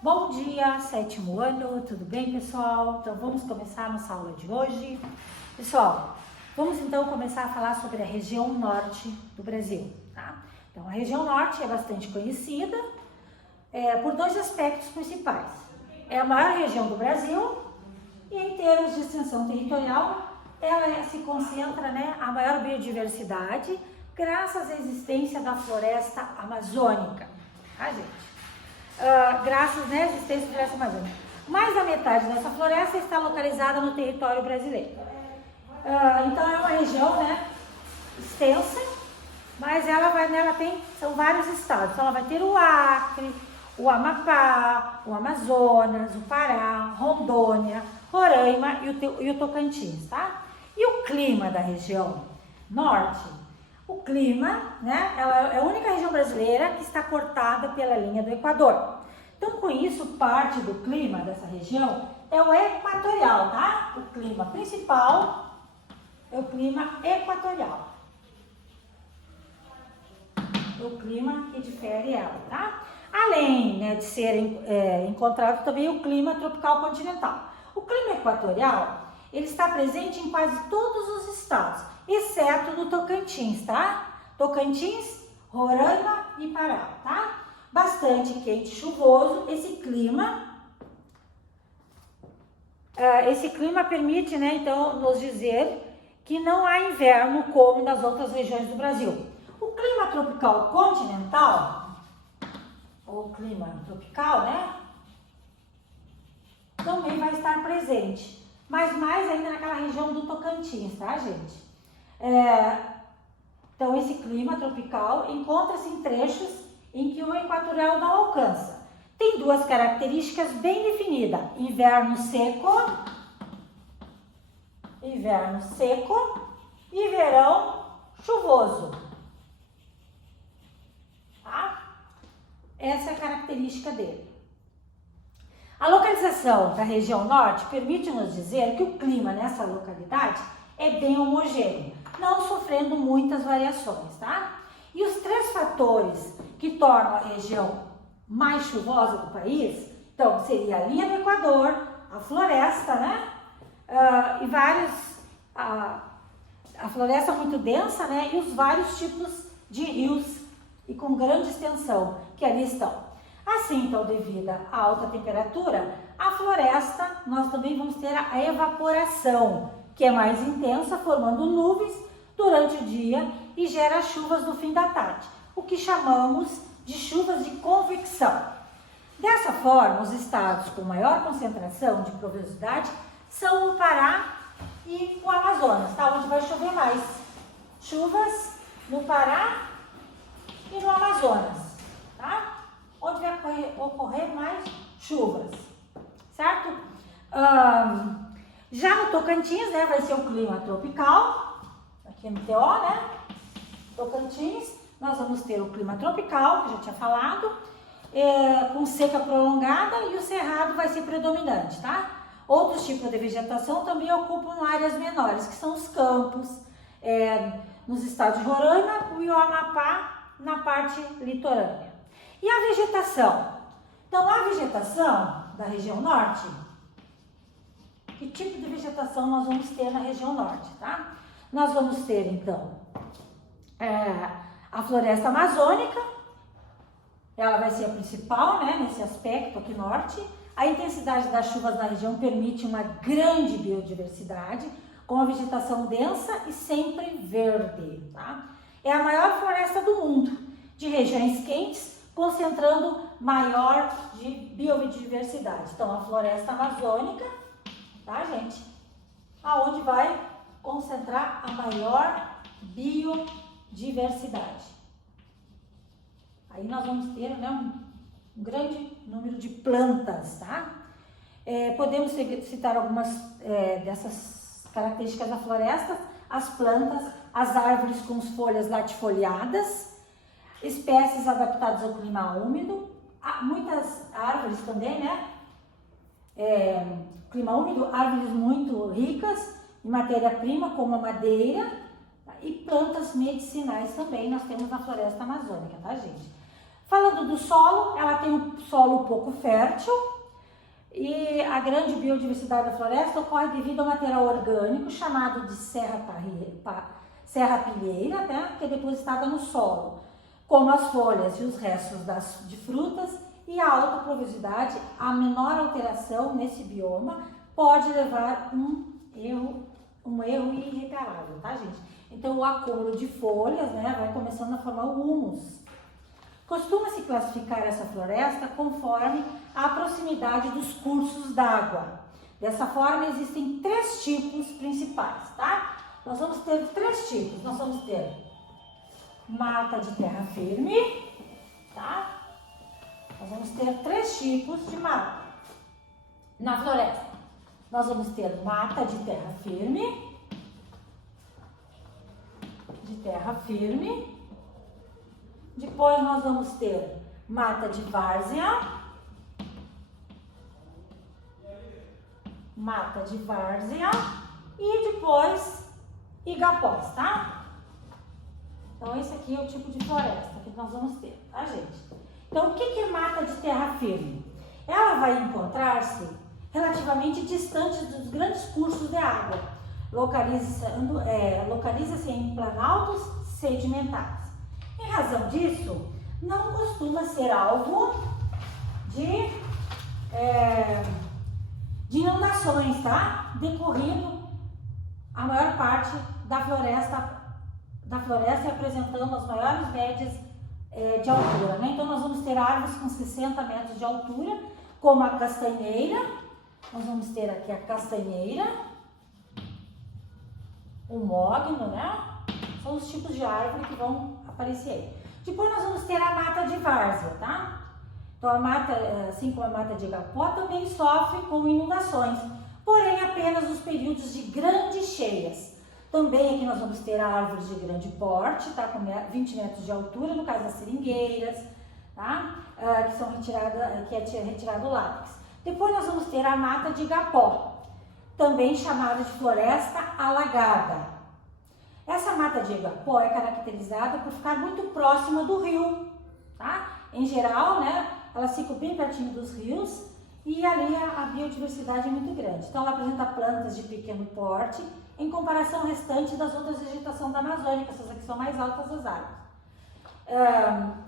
Bom dia, sétimo ano, tudo bem, pessoal? Então vamos começar a nossa aula de hoje. Pessoal, vamos então começar a falar sobre a região norte do Brasil, tá? Então a região norte é bastante conhecida por dois aspectos principais. É a maior região do Brasil e em termos de extensão territorial, ela se concentra, a maior biodiversidade graças à existência da floresta amazônica, tá, gente? Graças à existência da floresta amazônica. Mais da metade dessa floresta está localizada no território brasileiro. Então é uma região, extensa, mas são vários estados. Então ela vai ter o Acre, o Amapá, o Amazonas, o Pará, Rondônia, Roraima e o Tocantins, tá? E o clima da região norte? O clima, ela é a única região brasileira que está cortada pela linha do Equador. Então, com isso, parte do clima dessa região é o equatorial, tá? O clima principal é o clima equatorial. É o clima que difere ela, tá? Além de ser encontrado também o clima tropical continental. O clima equatorial, ele está presente em quase todos os estados, exceto no Tocantins, tá? Tocantins, Roraima e Pará, tá? Bastante quente e chuvoso. Esse clima permite, então, nos dizer que não há inverno como nas outras regiões do Brasil. O clima tropical continental, ou clima tropical, também vai estar presente, mas mais ainda naquela região do Tocantins, tá, gente? Então, esse clima tropical encontra-se em trechos em que o equatorial não alcança. Tem duas características bem definidas: inverno seco e verão chuvoso. Tá? Essa é a característica dele. A localização da região norte permite nos dizer que o clima nessa localidade é bem homogêneo, não sofrendo muitas variações, tá? E os três fatores que tornam a região mais chuvosa do país, então, seria a linha do Equador, a floresta, a floresta muito densa, e os vários tipos de rios e com grande extensão que ali estão. Assim, então, devido à alta temperatura, a floresta, nós também vamos ter a evaporação, que é mais intensa, formando nuvens durante o dia e gera chuvas no fim da tarde, o que chamamos de chuvas de convecção. Dessa forma, os estados com maior concentração de pluviosidade são o Pará e o Amazonas, tá? Onde vai chover mais. Chuvas no Pará e no Amazonas, tá? Onde vai ocorrer mais chuvas, certo? Já no Tocantins, vai ser o clima tropical, aqui no TO, Tocantins, nós vamos ter o clima tropical, que eu já tinha falado, com seca prolongada, e o cerrado vai ser predominante, tá? Outros tipos de vegetação também ocupam áreas menores, que são os campos, nos estados de Roraima e o Amapá, na parte litorânea. E a vegetação? Então, a vegetação da região norte, que tipo de vegetação nós vamos ter na região norte, tá? Nós vamos ter, então, a floresta amazônica, ela vai ser a principal, nesse aspecto aqui norte. A intensidade das chuvas na região permite uma grande biodiversidade, com a vegetação densa e sempre verde, tá? É a maior floresta do mundo, de regiões quentes, concentrando maior de biodiversidade. Então, a floresta amazônica, tá, gente? Aonde vai concentrar a maior biodiversidade. Aí nós vamos ter, um grande número de plantas, tá? Podemos citar algumas dessas características da floresta: as plantas, as árvores com folhas latifoliadas, espécies adaptadas ao clima úmido, muitas árvores também, clima úmido, árvores muito ricas em matéria-prima, como a madeira, e plantas medicinais também nós temos na floresta amazônica, tá, gente? Falando do solo, ela tem um solo pouco fértil e a grande biodiversidade da floresta ocorre devido ao material orgânico chamado de serrapilheira, né, que é depositada no solo, como as folhas e os restos de frutas, e a alta pluviosidade, a menor alteração nesse bioma pode levar um erro irreparável, tá, gente? Então, o acúmulo de folhas, né, vai começando a formar o humus. Costuma-se classificar essa floresta conforme a proximidade dos cursos d'água. Dessa forma, existem 3 tipos principais, tá? Nós vamos ter 3 tipos. Nós vamos ter mata de terra firme, tá? Nós vamos ter 3 tipos de mata na floresta. Nós vamos ter mata de terra firme, depois nós vamos ter mata de várzea, e depois igapós, tá? Então esse aqui é o tipo de floresta que nós vamos ter, tá, gente? Então o que é mata de terra firme? Ela vai encontrar-se relativamente distante dos grandes cursos de água, localiza-se em planaltos sedimentares. Em razão disso, não costuma ser alvo de inundações, tá? Decorrendo a maior parte da floresta e apresentando as maiores médias de altura, né? Então nós vamos ter árvores com 60 metros de altura, como a castanheira. Nós vamos ter aqui a castanheira, o mogno, né? São os tipos de árvore que vão aparecer aí. Depois nós vamos ter a mata de várzea, tá? Então a mata, assim como a mata de igapó, também sofre com inundações, porém apenas nos períodos de grandes cheias. Também aqui nós vamos ter árvores de grande porte, tá? Com 20 metros de altura, no caso das seringueiras, tá? Que é retirado o látex. Depois nós vamos ter a mata de igapó, também chamada de floresta alagada. Essa mata de igapó é caracterizada por ficar muito próxima do rio, tá? Em geral, né, elas ficam bem pertinho dos rios e ali a biodiversidade é muito grande. Então ela apresenta plantas de pequeno porte em comparação ao restante das outras vegetações da Amazônia, que essas aqui são mais altas das árvores.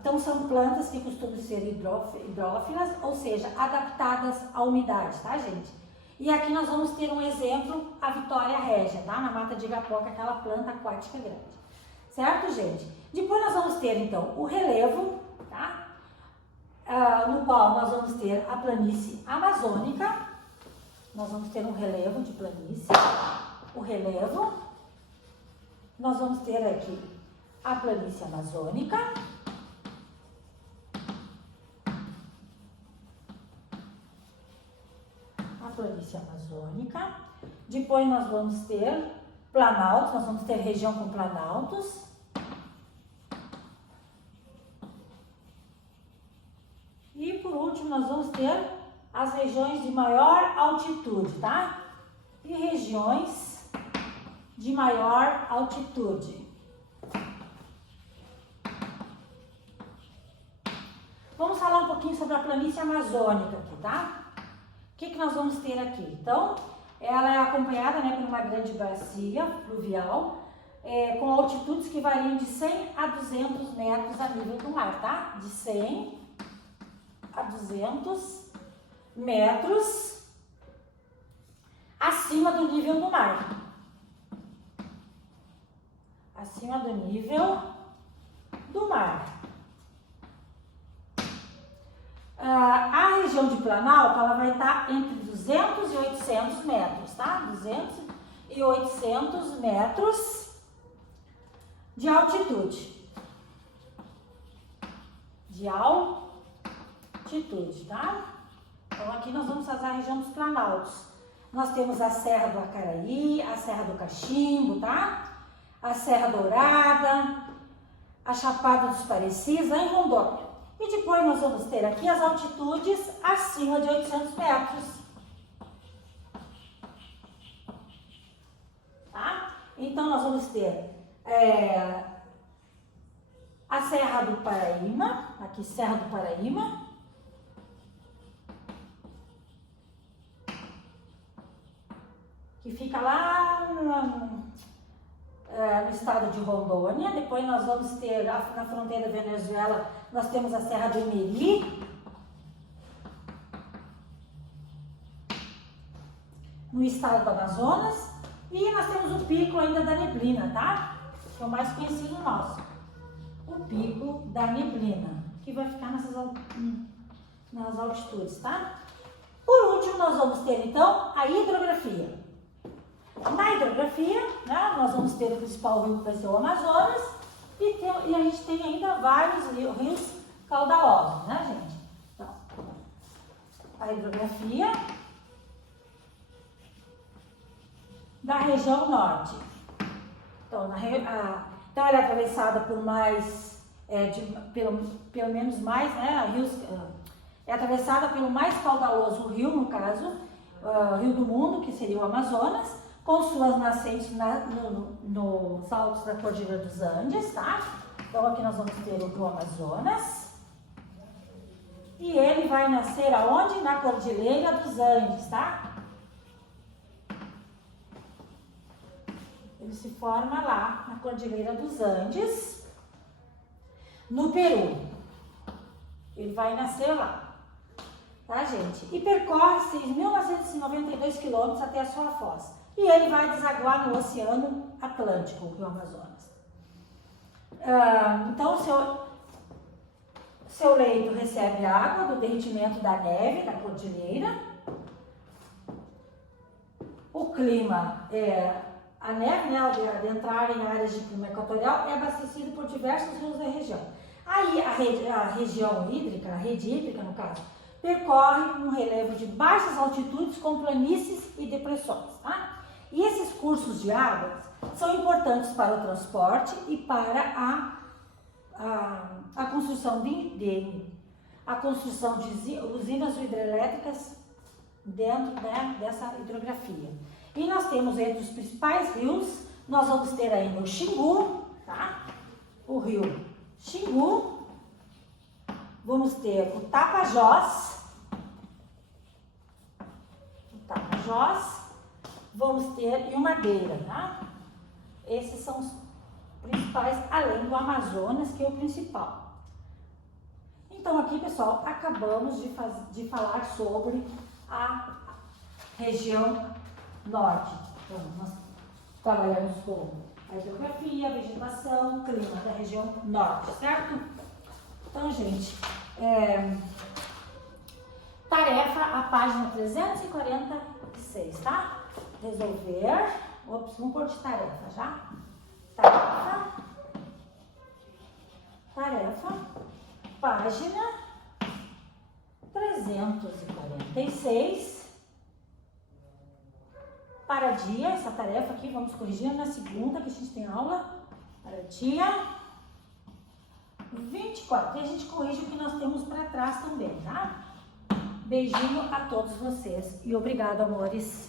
Então são plantas que costumam ser hidrófilas, ou seja, adaptadas à umidade, tá, gente? E aqui nós vamos ter um exemplo, a Vitória régia, tá? Na mata de igapó, que é aquela planta aquática grande. Certo, gente? Depois nós vamos ter, então, o relevo, tá? No qual nós vamos ter a planície amazônica. Nós vamos ter um relevo de planície. O relevo. Nós vamos ter aqui a planície amazônica. Planície amazônica. Depois nós vamos ter planaltos, nós vamos ter região com planaltos. E por último nós vamos ter as regiões de maior altitude, tá? E regiões de maior altitude. Vamos falar um pouquinho sobre a planície amazônica aqui, tá? O que nós vamos ter aqui? Então, ela é acompanhada, né, por uma grande bacia fluvial, com altitudes que variam de 100 a 200 metros a nível do mar, tá? De 100 a 200 metros acima do nível do mar. Acima do nível do mar. A região de Planalto, ela vai estar entre 200 e 800 metros, tá? 200 e 800 metros de altitude. Tá? Então, aqui nós vamos fazer a região dos Planaltos. Nós temos a Serra do Acaraí, a Serra do Cachimbo, tá? A Serra Dourada, a Chapada dos Parecidos, lá em Rondônia. E depois nós vamos ter aqui as altitudes acima de 800 metros. Tá? Então nós vamos ter A Serra do Paraíba, aqui Serra do Paraíba. Que fica lá no estado de Rondônia. Depois nós vamos ter, na fronteira da Venezuela, nós temos a Serra do Imeri. No estado do Amazonas. E nós temos o pico ainda da neblina, tá? Que é o mais conhecido nosso. O pico da neblina, que vai ficar nas altitudes, tá? Por último, nós vamos ter então a hidrografia. Na hidrografia, né, nós vamos ter o principal rio que vai ser o Amazonas e a gente tem ainda vários rios caudalosos, né, gente? Então, a hidrografia da região norte. Então, então ela é atravessada por mais, pelo menos mais, né, rios, é atravessada pelo mais caudaloso rio, no caso, rio do mundo, que seria o Amazonas, com suas nascentes nos altos da Cordilheira dos Andes, tá? Então aqui nós vamos ter o rio Amazonas. E ele vai nascer aonde? Na Cordilheira dos Andes, tá? Ele se forma lá, na Cordilheira dos Andes, no Peru. Ele vai nascer lá, tá, gente? E percorre 6.992 quilômetros até a sua foz. E ele vai desaguar no Oceano Atlântico, o Rio Amazonas. Então, seu leito recebe água do derretimento da neve da cordilheira. O clima, a neve, né, ao entrar em áreas de clima equatorial, é abastecido por diversos rios da região. Aí, a região hídrica, a rede hídrica, no caso, percorre um relevo de baixas altitudes com planícies e depressões, tá? E esses cursos de água são importantes para o transporte e para a construção a construção de usinas hidrelétricas dentro, né, dessa hidrografia. E nós temos entre os principais rios, nós vamos ter ainda o Xingu, tá? O rio Xingu, vamos ter o Tapajós, vamos ter e o Madeira, tá? Esses são os principais, além do Amazonas, que é o principal. Então aqui, pessoal, acabamos de falar sobre a região norte. Então, nós trabalhamos com a hidrografia, a vegetação, clima da região norte, certo? Então, gente, tarefa, a página 346, tá? Resolver. Ops, vamos pôr de tarefa já. Tarefa, página 346. Para dia, essa tarefa aqui, vamos corrigir na segunda, que a gente tem aula. Para dia 24. E a gente corrige o que nós temos para trás também, tá? Beijinho a todos vocês e obrigado, amores.